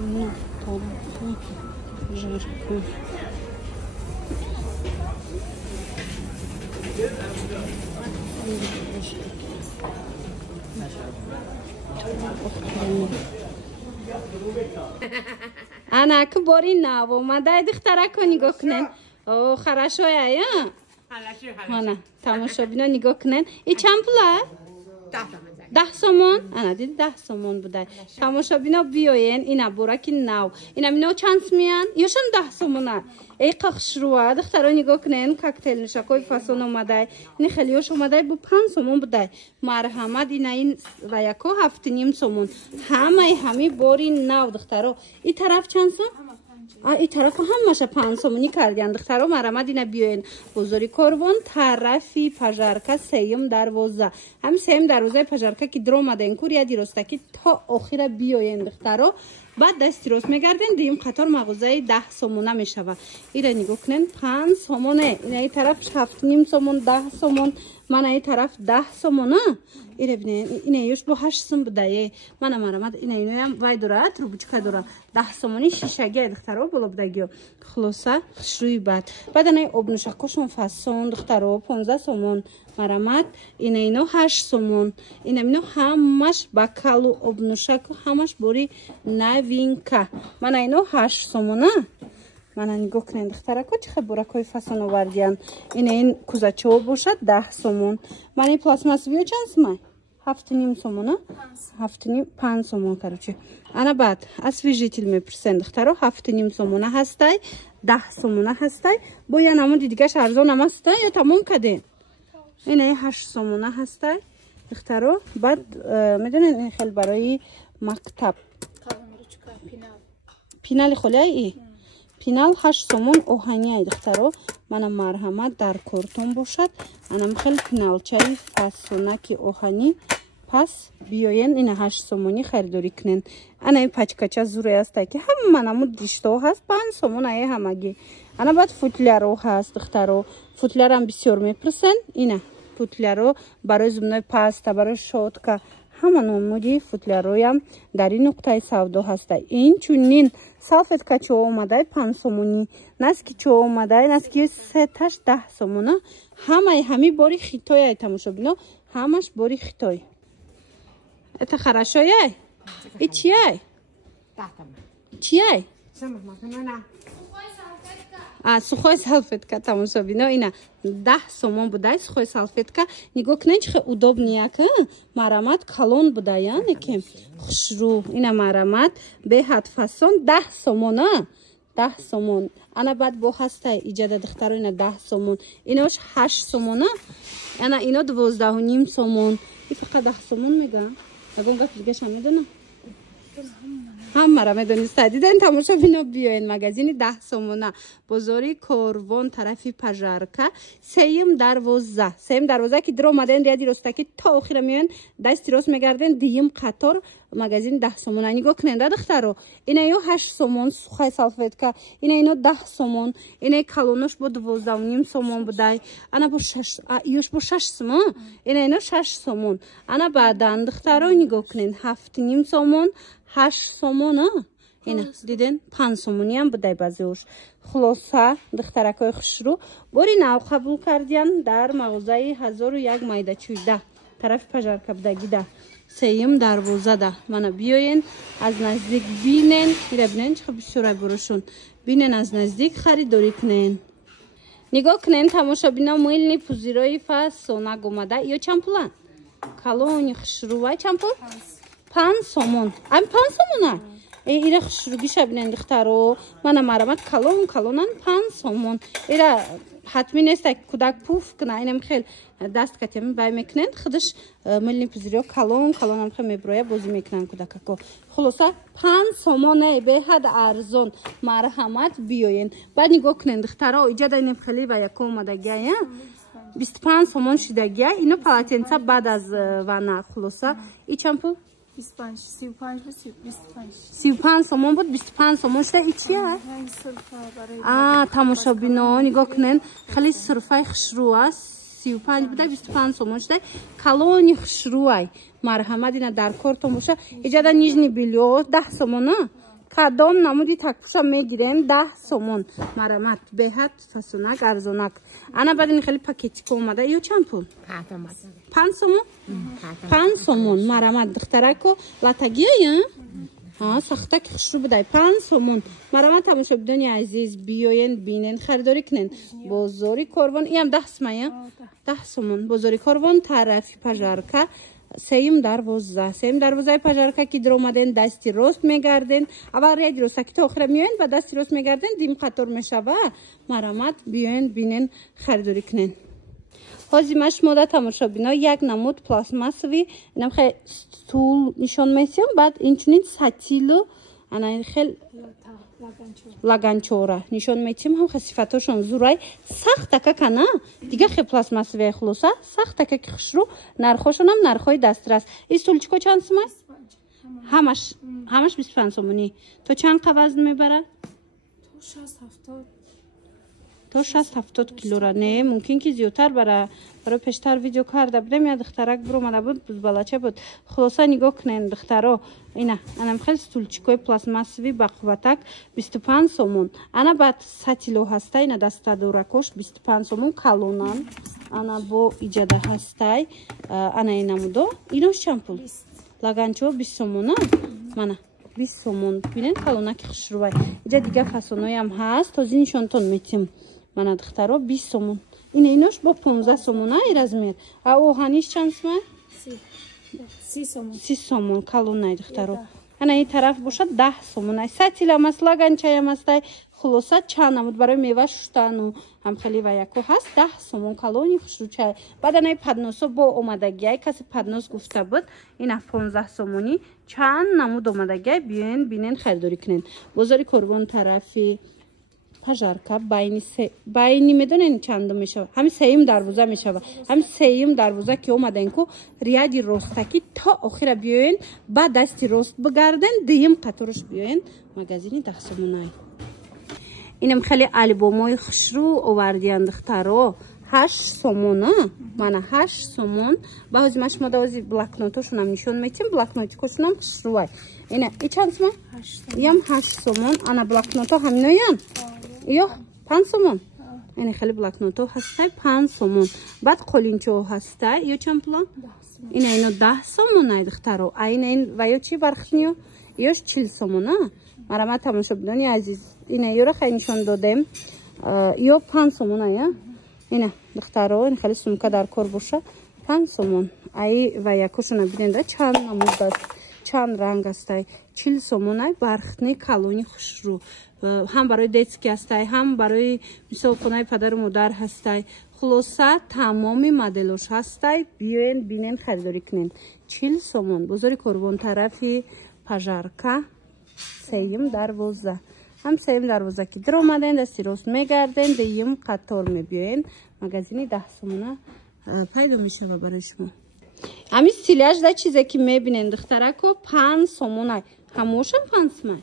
Ну, толку, жирку. Она к Борина, мода дихтараку нигоh кунен. О, хорошо я. Она, тамошобино нигоh кунен. И чанд пула? 10 сомон. Она дид 10 сомон будай. Тамошобино биоен ина бураки нав. Ина мино чанд смеян? Ёшан 10 сомона. ای قخشروه دخترها نگاه کنین کوکتل نشکای فسون اومده این خیلیش اومده با 5 سومون بوده مرحمت این و یکو 7.5 سومون همه باری نو دخترها این طرف چند سوم؟ این طرف همشه 5 سومونی کردن دخترها مرحمت اینا بیاین بزرگی کاروان طرفی پژارکا سیم دروازه هم سیم دروازه پژارکا که در اومده این کور یا دیرستکی تا آخر بیاین دخترها بعد دست راست میگردین دیم قطار مغازه 10 سومونه میشوه ایره نگاه کنین 5 سومونه این طرف 7.5 سومون 10 سومون من این طرف 10 سومونه ایره بینین اینه یوش با 8 سوم بده من مرمد اینه هم وای داره تروبچکا داره 10 سومونی شیشگی دخترها بالا بدگی خلاصه خشروی بعد اینه آب نوشکاشون فسون دخترها 15 سومون مرمد اینه 8 سومون اینه همش بکالو آب نوشک همش بوری نوینکا من اینو 8 سومونه من نگاه کنین دخترها چه خبرکای فسون آوردین این کوزاچه باشد 10 سومون من این پلاستماسیو چند سومه 7.5 سومونه 5 سومون короче انا بعد освежитель میپرسن دخترها 7.5 سومونه هستای 10 سومونه هستای با یا نمون دیگه ارزان هم هستای یا تمام کردین اینه 8 سومونه هستای دخترها بعد میدونین این خیلی برای مکتب پینال خلایی پینال 8 سومون اوهانی دخترها من مرحمت در کارتون باشد انا خیلی پینالچای فسونکی اوهانی پس بیاین این 8 سومونی خریداری کنین انا این پچکچا زوره است که هم منمو دیشتو هست 5 سومون ای همگی انا بعد فوتلارو هست دخترها فوتلارم بسیار میپرسن اینه فوتلارو برای زمینای پاستا برای شوتکا همون مودی فوتلاروی هم در این نقطه سودا هسته این چونین سالفتکا چو اومده 5 سومونی نسکی چو اومده نسکی 3 تاش 10 سومونه همه باری خیتای ای تماشا بینو همش باری خیتای это хорошо ей и чьей чьей сухой салфетка тамошо бино ина 10 сомон будай сухой салфетка нигоh кунин чӣ удобнияк марамат калон будаyan ки хушрӯ ина марамат беҳад фасон 10 сомон 10 сомон ана баъд бо ҳастай иҷада духтаро ина 10 сомон инош 8 сомон ана ино 12.5 сомон и фақат 10 сомон мегӯям агон гап дигаш медонам همه میدونید دیدن تماشا بینو بیاین مگزین 10 سومونه بازاری کاروان طرفی پژارکا سیم دروازه که در اومدن ریادی رستکی تا آخر میان دست راست میگردن دیم قطار مگزین 10 سومونه نگاه کنین دخترو اینا یو 8 سومون سوخای سالفتکا اینا 10 سومون اینا کالونش با 12.5 سومون بودای انا با 6 یوش با 6 سومون اینا 6 سومون انا بعدن دخترو نگاه کنین 7.5 سومون 8 سومون اینا دیدن 5 سومونی هم بودای بعضیش خلاصه دخترکای خوشرو باری نو قبول کردین در مغازه 1001 مایده 14 طرف پژارکا بودگی ده سیم دروازه ده من بیاین از نزدیک بینن میره بینن چه بسیار بروشون بینن از نزدیک خریداری کنین نگاه کنین تماشا بینا میلنی پوزیرای فسونه گمده یا چند پولن کالونی خوشروای چند پول 5 سومون ام 5 سومونه ایره خوشروگی شبینن دخترو من مرمت کالونن 5 سومون ایره حتمی نیست که کودک پوف کنه اینم خیلی دست کتیم بای میکنن خودش ملنی پذیریو کالون هم خیلی میبرویه بازی میکنن کودککو خلاصه 5 سومونه به حد ارزون مرحمت بیاین بعد نگاه کنن دخترها ایجاد اینم خیلی و یک اومدگی 25 سومون شدگی اینو پلاتنسا بعد از وانا خلاصه ای چند پول 35 سومون بود 25 سومون شده ای چیه؟ تماشا بینو نگاه کنن خیلی صرفای خشرو است 35 بوده 25 سومون شده کالونی خشروای مرحمت اینا در کارتون باشه ایجادا نیجنی بیلیو 10 سومونه кадом намуди такпуша мегирем 10 сомон марамат беҳад фасонак арзонак ана баъд ин хеле пакетик омада ё чанд пул 5 сомон 5 сомон марамат духтарако латагия сахтак хушру бидай 5 сомон марамат тамошобидони азиз биёен бинен харидорӣ кунен бозори корвон иам 10 сомон 10 сомон бозори корвон тарафи пажарка сеюм дарвозаи пажарка ки дромаден дасти рост мегарден аввал ряди ростаки то охира меоянд ба дасти рост мегарден дим қатор мешава марамат биёен бинен харидорӣ кунен ҳозима шумода тамошобино як намуд пластмассови инам хеле стул нишон месиём баъд инчунин сатилу ана хел лаганчора нишон метиҳем ҳам сифатошон зурай сахтака кана дига хел пластмассовия хулоса сахтака ки хушру нархошонам нархҳои дастрас ин стулчико чанд сомон ҳамаш 25 сомонӣ то чанд қа вазн мебарад то 60-70 килора не мумкин ки зиёдтар барои пештар видео карда будем я духтарак биромада буд бузбалача буд хулоса нигоҳ кунен духтаро ина анам хел стулчикои пластмассови бақувватак 25 сомон ана баъд сатило ҳастай ина дастадоракош 25 сомон калонан ана бо иҷада ҳастай ана инамудо инош чанд пул лаганчо 20 сомона мана 20 сомон бинен калонаки хушрувай иҷа дига фасоноям ҳаст този нишонтон метим мана духтаро 20 сомон инош бо 15 сомон ай размер а оҳаниш чанд сомон 30 сомон калонай духтаро ана ин тараф бошад 10 сомон ай сатилам аст лаганчаям астай хулоса чанд намуд барои мева шуштану ҳам хеле ва яко ҳаст 10 сомон калони хушручай баъд анай падносо бо омадагиай касе паднос гуфта буд ина 15 сомонӣ чанд намуд омадагиай биёен бинен харидорӣ кунен бозори корвон тарафи пажарка байни медонен чандо мешава ҳами сеюм дарвоза мешава ҳами сеюм дарвоза ки омадаин ку ряди ростаки то охира биёен ба дасти рост бигарден дуюм қаторош биёен магазини 10 сомонай инам хеле албомои хушру овардиян духтаро 8 сомон мана 8 сомон ба ҳозима шумо давози блокнотошунам нишон метим блокнотикошунам хушрувай ина и чанд сомон ям 8 сомон ана блокното ҳаминоян ё 5 сомон ина хеле блокното ҳастай 5 сомон баъд қолинчо ҳастай ё чанд пулон ина ино 10 сомон ай духтаро айна ин ва ё чи бархниё ёш 40 сомон марама тамошобинони азиз ина ёра хай нишон додем ё 5 сомон ая ина духтаро ин хеле сумка дар кор боша 5 сомон ай ва якошона биненда чанд намуд аст чанд ранг астай 40 сомон ай бархтни калони хушру ҳам барои детски ҳастай ҳам барои мисол хонаи падару модар ҳастай хулоса тамоми моделош ҳастай биёен бинен харидорӣ кунен 40 сомон бозори корвон тарафи пажарка сеюм дарвоза ҳам сеюм дарвоза ки диромаден дасти рост мегарден дуюм қатор мебиёен магазини 10 сомона пайдо мешава барои шумо ҳами стиляж да чизе ки мебинен духтарако 5 сомонай ҳамошам 5 сомон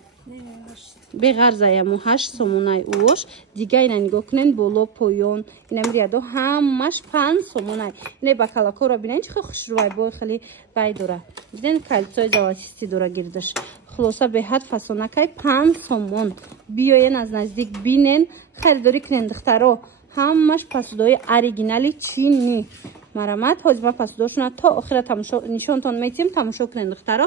беғарзаяму 8 сомонай уош дига ина нигоҳ кунен боло поён инам рядо ҳамаш 5 сомонай ина бакалакора бинен чихел хушрувай бо хеле вай дора биден калитсои золотисти дора гирдаш хулоса беҳад фасонакай 5 сомон биёен аз наздик бинен харидорӣ кунен духтаро ҳамаш пасудои оригинали чини марамат ҳозима пасудошуна то охира тамошо нишонтон метим тамошо кунен духтаро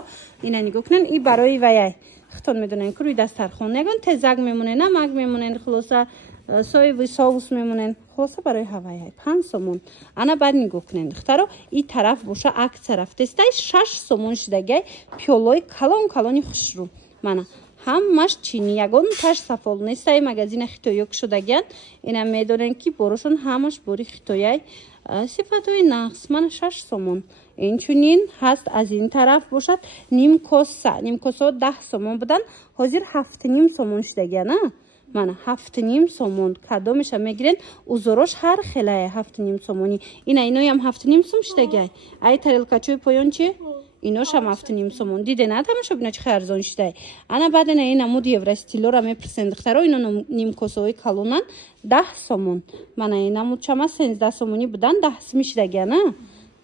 ина нигоҳ кунен и барои ваяй хитон медонен ки рӯи дастархон ягон тезак мемонен намак мемонен хулоса соевый соус мемонен хулоса барои ҳаваяй 5 сомон ана баъд нигоҳ кунен духтаро и тараф боша акция рафтестай 6 сомон шидагай пиёлои калони хушру мана ҳамаш чини ягон таш сафол нестай магазина хитоё шудагиян ина медонен ки борошон ҳамаш бори хитояй сифатҳои нақс мана 6 сомон инчунин ҳаст аз ин тараф бошад нимкоса 10 сомон будан ҳозир 7.5 сомон шудагиян мана 7.5 сомон кадо меша мегирен узорош ҳар хелае 7.5 сомонӣ иноям 7.5 сом шудагиай ай тарелкачои поён чи иношам 7.5 сомон дидена тамошобина чихел арзон шудай ана баъдена ин амуд евростилора мепурсен духтаро ино нимкосаҳои калонан 10 сомон мана ин амуд чама 13 сомонӣ будан 10 сомӣ шудагиана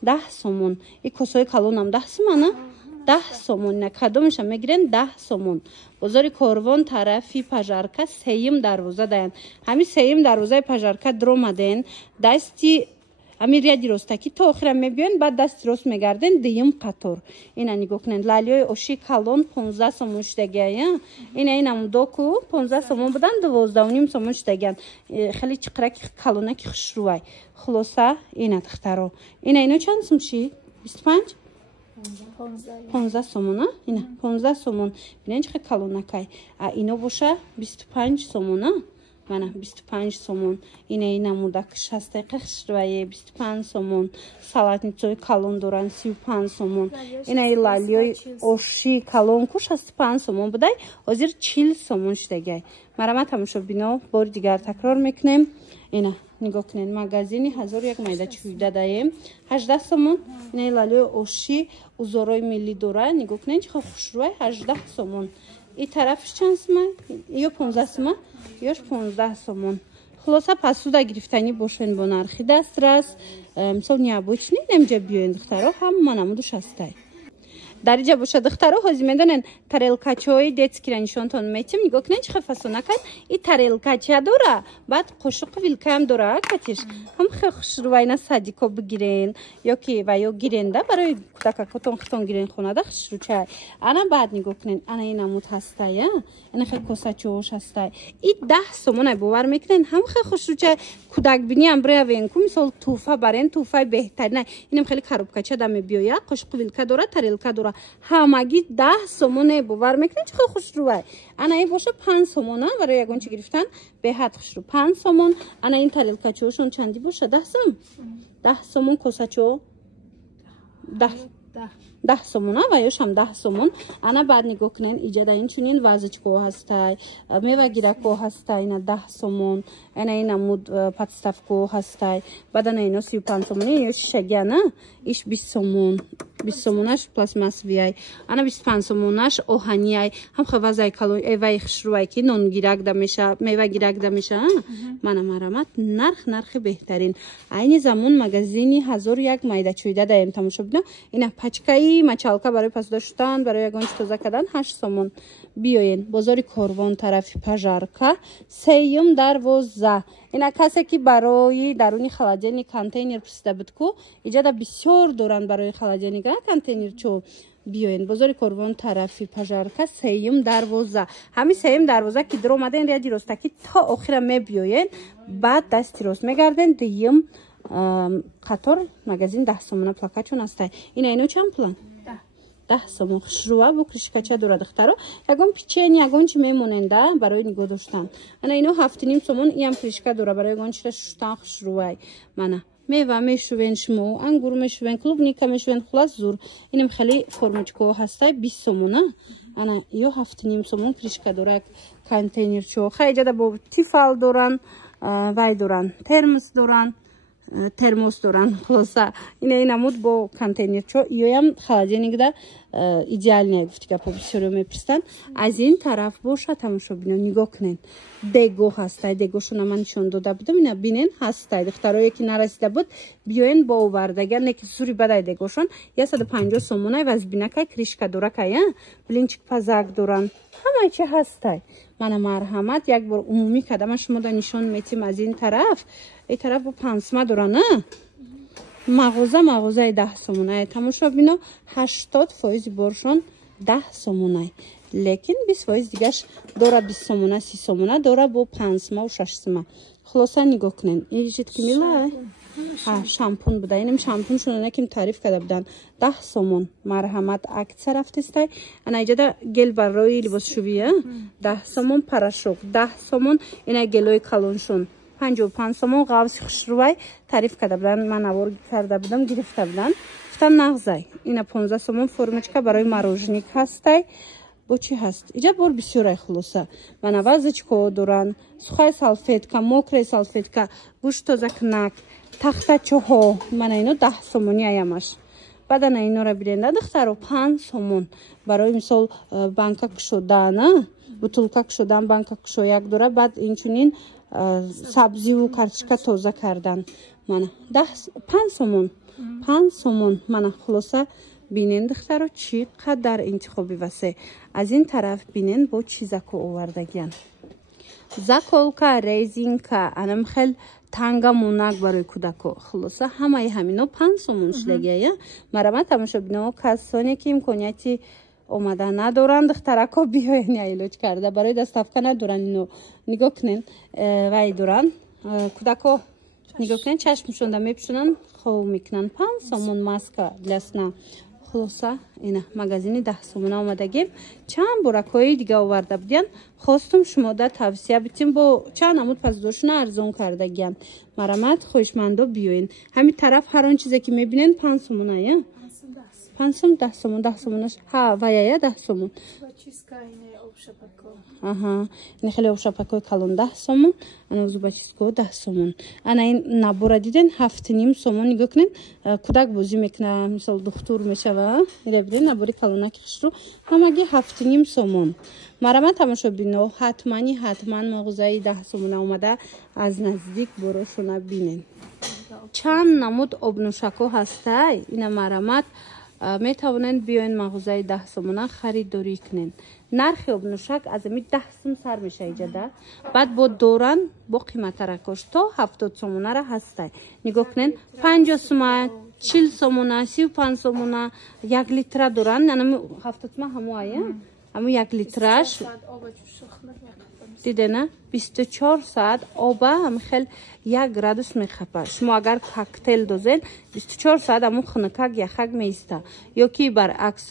10 сомон и косаҳои калонам 10 сомона 10 сомон. Ина кадомиша мегирен 10 сомон. Бозори Корвон тарафи пажарка сеюм дарвоза даян. Ҳами сеюм дарвозаи пажарка дромаден дасти амир яди ростаки то охира мебиён баъд дасти рост мегарден дуюм қатор. Ина нигоҳ кунед лалиёи оши калон 15 сомон шудагия. Ина мудоку 15 сомон будан 12.5 сомон шудагиян. Хеле чиқраки калонаки хушрӯвай. Хулоса ина духтаро. Ина чанд сом ши? 25? 15 сомон, а? Ина 15 сомон. Бинен чиқра калонакай. А ино боша 25 сомон, а? Mana 25 somon. Ina mudак 6 daqiqa xishruvaye 25 somon. Salatnitsoy kalon doran 35 somon. Ina lalioy oshi kalonku 65 somon buday. Hozir 40 somon shudagay. Maramat tamoshabino bor digar takror meknem. Ina нигоҳ кунед магазини 1001 майда чуйда даем 18 сомон. Ина lalioy oshi узорои милли дора. Нигоҳ кунед чӣ хушрувай 18 сомон. И тарафиш чанд сомон? Ё 15 сомон? Ёш 15 сомон. Хулоса посуда гирифтани бошен бо нархи дастрас. Мисол необычный немҷа биёен духтаро ҳама намуду шастай. Дар иҷа боша духтаро ҳозир медонен тарелкачаҳои детскира нишонтон метим. Нигоҳ кунед чӣ фасонакад. И тарелкача дора. Баъд қошуқи вилкаам дора катиш. Ҳам хе хушрувайна садико бигирен ёки ва ё гиренда барои кӯдакакотон хитон гирен хонада хушручай. Ана баъд нигоҳ кунед. Ана ина муд ҳастай, а? Ина хе косачаҳош ҳастай. И 10 сомон ай бовар мекунен. Ҳам хе хушручай. Кӯдакбиниам биравен ку мисол туҳфа барен туҳфаи беҳтарин. Инам хеле коробкача да мебиёяд. Қошуқи вилка дора, тарелка дора. ҳамагӣ 10 сомон бовар мекунед. Чӣ хушрӯвай. Ана ин боша 5 сомон барои ягон чӣ гирифтан беҳад хушрӯ 5 сомон. Ана ин тарелкачаҳошон чанди боша 10 сом. 10 сомон косачо 10 сомон ва ёшам 10 сомон. Ана баъд нигоҳ кунед иҷада инчунин вазочко ҳастай, мевагирако ҳастай, ина 10 сомон. Ана ина муд подставко ҳастай. Баъд ана ино 35 сомон. Ин ё шишагиана иш 20 сомон. 20 сомонаш пластмассовияй. Ана 25 сомонаш оҳанияй. Ҳам хавазай калон эвай хушрувай ки нон гирак да меша, мева гирак да меша. Мана марамат нархи беҳтарин. Айни замон магазини 1001 майда чуйда даем тамошо бинё. Ина пачкаи мачалка барои пасуда шудан, барои ягон чӣ тоза кардан 8 сомон. Биёен бозори Корвон тарафи пажарка сеюм дарвоза. Ина касе ки барои даруни холодильник контейнер пурсида буд ку иҷада бисёр доранд барои холодильник контейнер чо. Биёен бозори Корвон тарафи пажарка сеюм дарвоза. Ҳами сеюм дарвоза ки дромаден ряди ростаки то охира мебиёен. Баъд дасти рост мегарден дуюм қатор магазин 10 сомона плакачон ҳастай. Ина ино чанд план? 10 сомон хушрува бу кришкача дора духтаро. Ягон печен, ягон чӣ мемоненда барои нигоҳ доштан. Ана ино 7.5 сомон иам кришка дора барои ягон чӣ шуштан хушрувай. Мана мева мешувен шумо, ангур мешувен, клубника мешувен, хулас зур. Инам хеле формочко ҳастай 20 сомон. Ана ё 7.5 сомон кришка дора контейнерчо. Хайҷада бо тифал доран, вай доран, термос доран. Термос доран хулоса ина муд бо контейнерчо иёям холодильникда идеальне гуфтига по бисёриё мепурсанд. Аз ин тараф боша тамошобино нигоҳ кунед. Дего ҳастай, дегошона ман нишон дода будам. Ина бинен ҳастай. Духтарое ки нарасида буд биёен бо овардаган неки сури бадай дегошон 150 сомонай вазбинакай кришка доракай, блинчик пазак доран. Ҳамаи чи ҳастай. Мана марҳамат як бор умумӣ кардама шумо да нишон метим аз ин тараф. Ин тараф бо пансма доран, мағозаи 10 сомонай. Тамошо бино 80% боршон 10 сомонай. Лекин 20% дигаш дора 20 сомона, 30 сомона дора бо пансма ва 6 сомона. Хулоса нигоҳ кунед. Ин житкинила шампун буда. Инем шампун шуна ким тариф карда будан 10 сомон. Марҳамат акция рафтестай. Ана иҷада гел барои либосшӯвӣ 10 сомон, порошок 10 сомон. Ина гелои калоншон 55 сомон. ғавзи хушрувай тариф карда будан. Ман авор карда будам, гирифта будан. Гуфтам нағзай. Ина 15 сомон формочка барои мороженик ҳастай. Бо чӣ ҳаст? Иҷа бор бисёрай хулоса. Мана вазочко доран, сухай салфетка, мокрая салфетка, гӯштозакунак, тахтачаҳо. Мана ино 10 сомони аямаш. Баъд ана инора биренда духтаро 5 сомон барои мисол банка кушодан, бутулка кушодан, банка кушояк дора. Баъд инчунин сабзиву картишка тоза кардан. Мана 5 сомон. 5 сомон. Мана хулоса بینین دخترها چقدر انتخابی واسه از این طرف بینین با چیزاکو آوردگیان заколка резинка анам хел танга мунак барои кудако хулоса ҳамаи ҳамино 5 сомон шлегия марама тамошобино касоне ки имконияти омада надоранд духтарако биёен я илоҷ карда барои дастафка надоранд ино нигоҳ кунен вай доранд кудако нигоҳ кунен чашмшонда мепӯшонанд хов мекунанд 5 сомон маска для сна хулоса ина магазини 10 сомона омадагем чанд буракҳои дига оварда будиян хостум шумода тавсия битим бо чанд амуд пасдошуна арзон кардагиян марамат хоҳишмандо биёен ҳамин тараф ҳар он чизе ки мебинен 5 сомона я 5 сом 10 сомон 10 сомонаш ҳа ваяя 10 сомон аҳа ин хеле обшапакои калон 10 сомон ана зубачиско 10 сомон ана ин набора диден 7.5 сомон нигоҳ кунед кудак бозӣ мекуна мисол духтур мешава ира биден набори калонаки хишру ҳамаги 7.5 сомон марама тамошобино ҳатман мағозаи 10 сомона омада аз наздик борошона бинен чанд намуд обнӯшако ҳастай ина марамат метавонанд биёен мағозаи 10 сомона харидорӣ кунен нархи обнӯшак аз ами 10 сом сар мешава иҷада баъд бо доран бо қиматаракош то 70 сомонара ҳастай нигоҳ кунен 50 сома 40 сомона 35 сомона 1 литра доранд анами 70 сома ҳамоая ҳаму 1 литраш дидена 24 саат оба ҳам хел 1 градус мехапа шумо агар коктейл дозен 24 саат ҳаму хунакак яхак меиста ё ки баръакс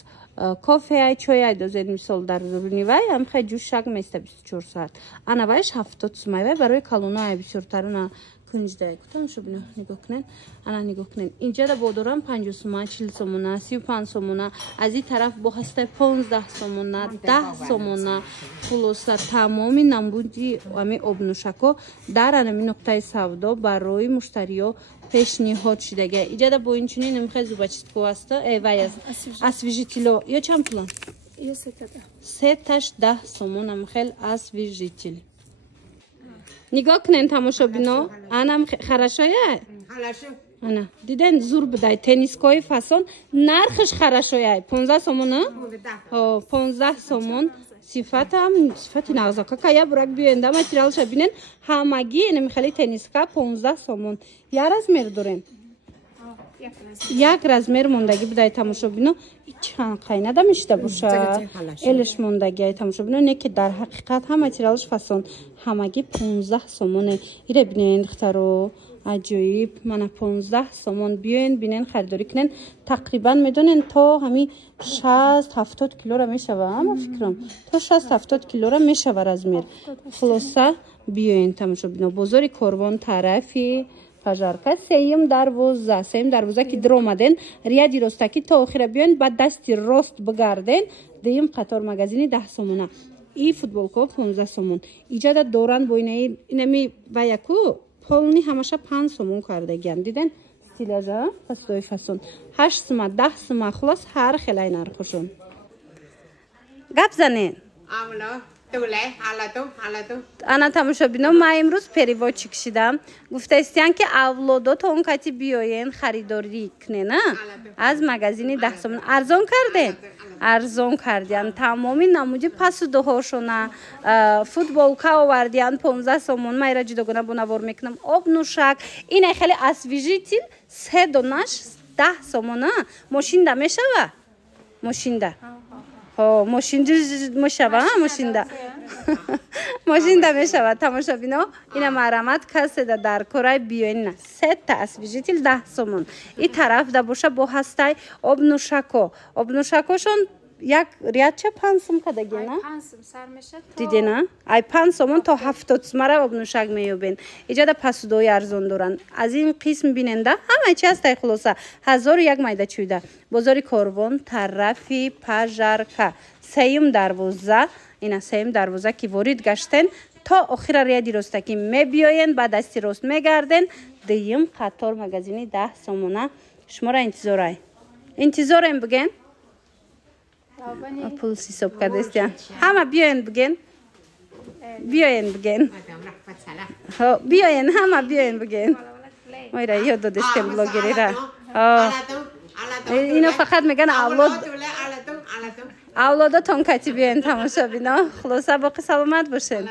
кофеай чояй дозен мисол дар зурни вай ҳам хел ҷӯшак меиста 24 саат ана вайш 70 сомай вай барои калонаи бисёртарона кунҷдай кутам шубино нигоҳ кунен ана нигоҳ кунен инҷа да бодорам 50 сома 40 сомона 35 сомона аз ин тараф бо ҳастай 15 сомона 10 сомона хулоса тамоми намуди ами обнӯшако дар анами нуқтаи савдо барои муштариё пешниҳод шудага иҷада бо инчунин намихай зубачистко аста вай освежитело ё чанд пулан сеташ 10 сомон намихел освежитель нигоҳ кунен тамошобино анам харашояй ана диден зур будай теннискои фасон нархиш харашояй 15 сомон 15 сомон сифати нағзакака я бурак биёенда материалша бинен ҳамаги намихали тенниска 15 сомон я размер дорен як размер мондаги будай тамошобино чанд қайнада мешида боша элеш мондагиай тамошобино не ки дар ҳақиқат ҳам материалш фасон ҳамаги 15 сомоне ире бинен духтаро аҷоиб мана 15 сомон биёен бинен харидорӣ кунен тақрибан медонен то ҳами 60-70 килора мешава ама фикрам то 60-70 килора мешава размер хулоса биёен тамошобино бозори корвон тарафи пажарка сеюм дарвоза ки дар омаден рияди ростаки то охира биёен ба дасти рост бигарден дуюм қатор магазини 10 сомона и футболко 15 сомон иҷада доранд бо инами ваяку полни ҳамаша 5 сомон кардагиян диден стиляжа пасдои фасон 8 сома 10 сома хулос ҳар хелай нархушон гап занен ана тамошобино ма имрӯз переводчик шидам гуфтаистиян ки авлодото он кати биёен харидорӣ кунена аз магазини 10 сомон арзон карден арзон кардиян тамоми намуди пасудуҳошона футболка овардиян 15 сомон ма ира ҷудогона бо навор мекунам обнӯшак ина хеле освежитель 3 донаш 10 сомона мошинда мешава мошинда мошинда мешава тамошобино ина марамат каседа дар кораи биёнина сета освежитель 10 сомон и тараф да боша бо ҳастай обнӯшакошон як рядча 5 сом кадагена дидена ай 5 сомон то 70 сомара обнӯшак меёбен иҷада пасудои арзон доранд аз ин қисм биненда ҳамаи чи ҳастай хулоса 1001 майда чӯйда бозори корвон тарафи пажарка сеюм дарвоза ина сеюм дарвоза ки ворид гаштен то охира рияди ростаки мебиёен ба дасти рост мегарден дуюм қатор магазини 10 сомона шуморо интизорем биген пул ҳисоб кардастиян ҳама биёен биген биёен ҳама биёен биген моира ёд додистем блогерира اینو فقط میگن اولادتون کتی بیاین تماشا بینا. خلاصه باقی سلامت باشین.